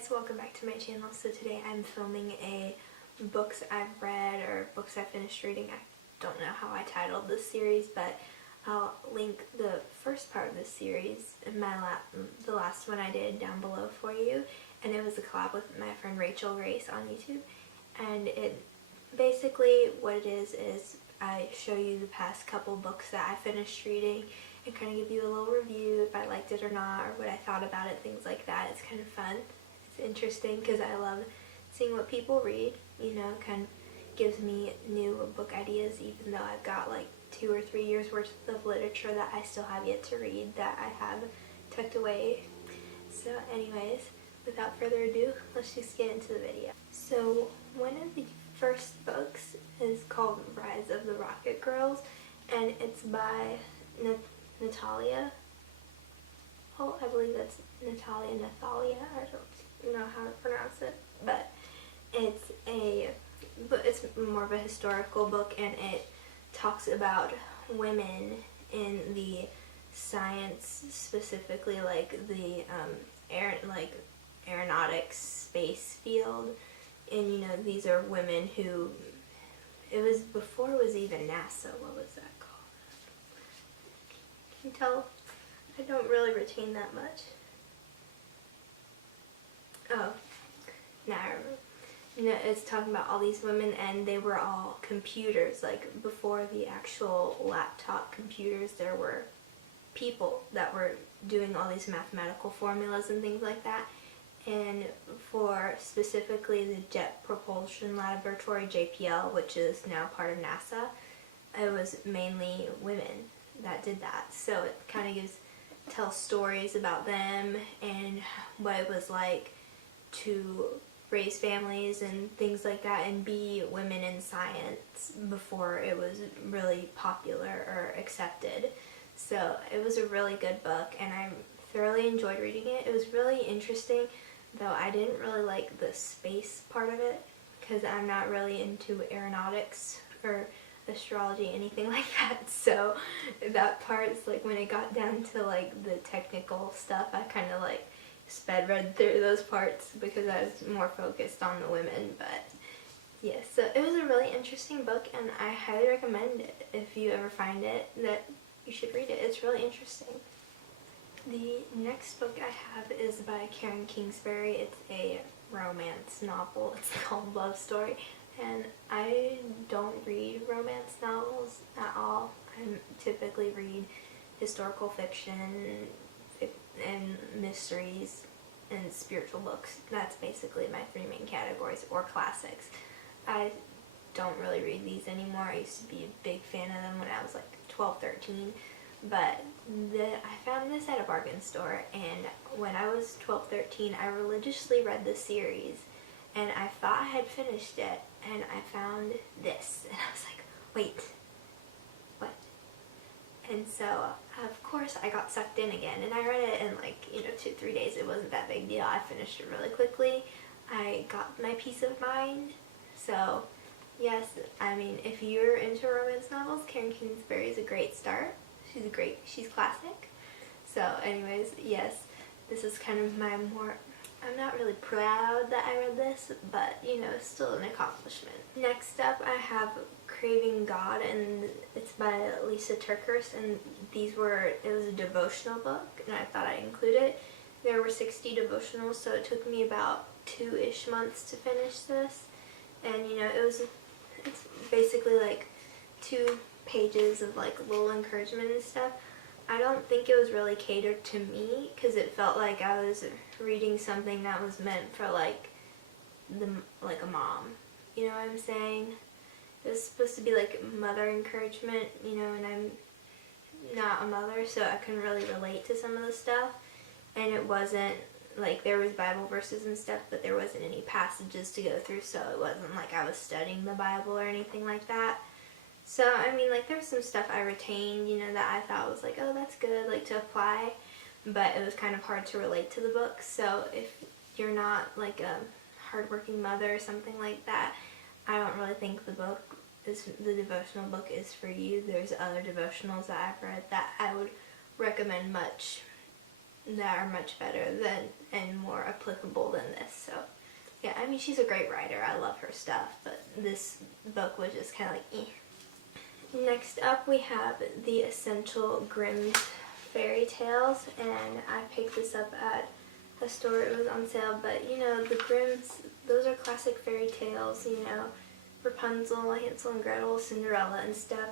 guys, welcome back to my channel. So today I'm filming a books I've read or books I finished reading. I don't know how I titled this series, but I'll link the first part of this series in the last one I did down below for you. And it was a collab with my friend Rachel Grace on YouTube. And it basically what it is I show you the past couple books that I finished reading and kind of give you a little review if I liked it or not, or what I thought about it, things like that. It's kind of fun. It's interesting because I love seeing what people read, you know, kind of gives me new book ideas, even though I've got like 2 or 3 years worth of literature that I still have yet to read that I have tucked away. So anyways, without further ado, let's just get into the video. So one of the first books is called Rise of the Rocket Girls, and it's by Natalia. Oh, I believe that's Natalia. I don't know how to pronounce it, but it's more of a historical book, and it talks about women in the science, specifically like the aeronautics space field. And you know, these are women who, it was before it was even NASA. What was that called? Can you tell? I don't really retain that much. Oh, now I remember. You know, it's talking about all these women, and they were all computers. Like, before the actual laptop computers, there were people that were doing all these mathematical formulas and things like that. And for specifically the Jet Propulsion Laboratory, JPL, which is now part of NASA, it was mainly women that did that. So it kind of tells stories about them and what it was like to raise families and things like that, and be women in science before it was really popular or accepted. So it was a really good book, and I thoroughly enjoyed reading it. It was really interesting, though I didn't really like the space part of it because I'm not really into aeronautics or astrology, anything like that. So that part's like, when it got down to like the technical stuff, I kind of like read through those parts because I was more focused on the women. But yeah, so it was a really interesting book, and I highly recommend it. If you ever find it, that you should read it. It's really interesting. The next book I have is by Karen Kingsbury. It's a romance novel. It's called Love Story, and I don't read romance novels at all. I typically read historical fiction and mysteries and spiritual books. That's basically my 3 main categories, or classics. I don't really read these anymore. I used to be a big fan of them when I was like 12, 13. But I found this at a bargain store, and when I was 12, 13, I religiously read the series, and I thought I had finished it, and I found this, and I was like, wait, what? And so, of course, I got sucked in again, and I read it in like, 2-3 days. It wasn't that big deal. I finished it really quickly. I got my peace of mind. So, yes, I mean, if you're into romance novels, Karen Kingsbury is a great start. She's classic. So anyways, yes, this is kind of I'm not really proud that I read this, but it's still an accomplishment. Next up, I have Craving God, and it's by Lisa Turkhurst, and it was a devotional book, and I thought I'd include it. There were 60 devotionals, so it took me about 2-ish months to finish this, and it's basically like 2 pages of like little encouragement and stuff. I don't think it was really catered to me, because it felt like I was reading something that was meant for like a mom. You know what I'm saying? It was supposed to be like mother encouragement, and I'm not a mother, so I couldn't really relate to some of the stuff. And it wasn't like, there was Bible verses and stuff, but there wasn't any passages to go through, so it wasn't like I was studying the Bible or anything like that. So, I mean, like, there was some stuff I retained, that I thought was like, oh, that's good, like, to apply, but it was kind of hard to relate to the book. So if you're not like a hardworking mother or something like that, I don't really think the devotional book is for you. There's other devotionals that I've read that I would recommend much that are much better than and more applicable than this. So yeah, I mean, she's a great writer. I love her stuff, but this book was just kind of like, eh. Next up, we have The Essential Grimm's Fairy Tales, and I picked this up at a store. It was on sale, but you know, the Grimms, those are classic fairy tales, you know, Rapunzel, Hansel and Gretel, Cinderella and stuff,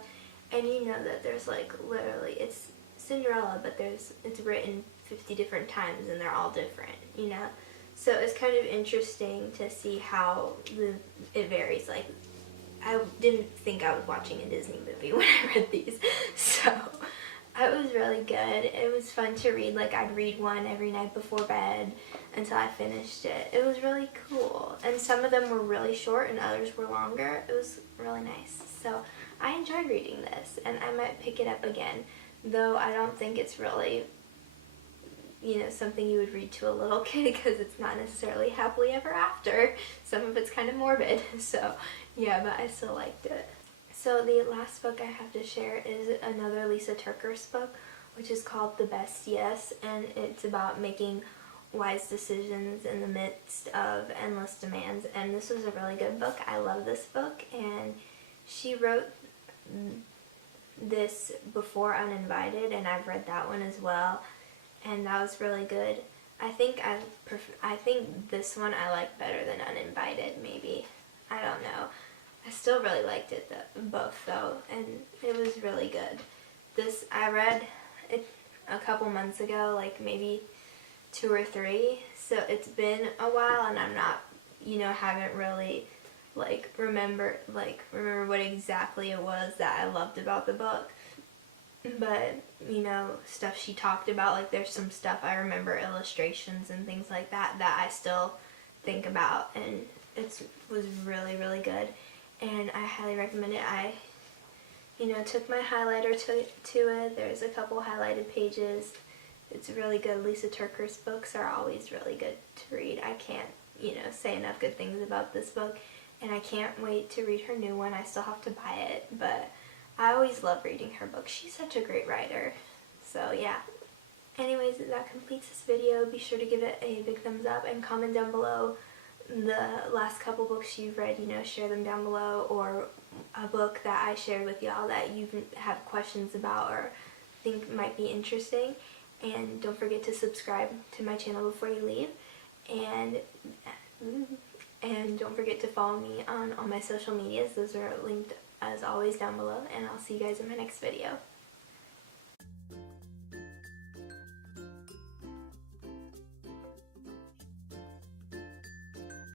and you know that there's like literally, it's Cinderella, but it's written 50 different times and they're all different, you know. So it's kind of interesting to see how it varies. Like, I didn't think I was watching a Disney movie when I read these, so it was really good. It was fun to read. Like, I'd read one every night before bed until I finished it. It was really cool, and some of them were really short and others were longer. It was really nice. So I enjoyed reading this, and I might pick it up again, though I don't think it's really, you know, something you would read to a little kid because it's not necessarily happily ever after. Some of it's kind of morbid, so yeah, but I still liked it. So the last book I have to share is another Lisa TerKeurst book, which is called The Best Yes, and it's about making wise decisions in the midst of endless demands, and this was a really good book. I love this book, and she wrote this before Uninvited, and I've read that one as well, and that was really good. I think this one I like better than Uninvited, maybe. I don't know. I still really liked it both though, and it was really good. This, I read it a couple months ago, like maybe 2 or 3, so it's been a while, and I'm not, you know, haven't really like remember what exactly it was that I loved about the book. But, you know, stuff she talked about, like there's some stuff I remember, illustrations and things like that, that I still think about, and it was really, really good, and I highly recommend it. I, you know, took my highlighter to it. There's a couple highlighted pages. It's really good. Lisa TerKeurst books are always really good to read. I can't, you know, say enough good things about this book, and I can't wait to read her new one. I still have to buy it, but I always love reading her books. She's such a great writer. So yeah. Anyways, that completes this video. Be sure to give it a big thumbs up and comment down below the last couple books you've read. You know, share them down below, or a book that I shared with y'all that you have questions about or think might be interesting. And don't forget to subscribe to my channel before you leave. And don't forget to follow me on all my social medias. Those are linked as always down below, and I'll see you guys in my next video.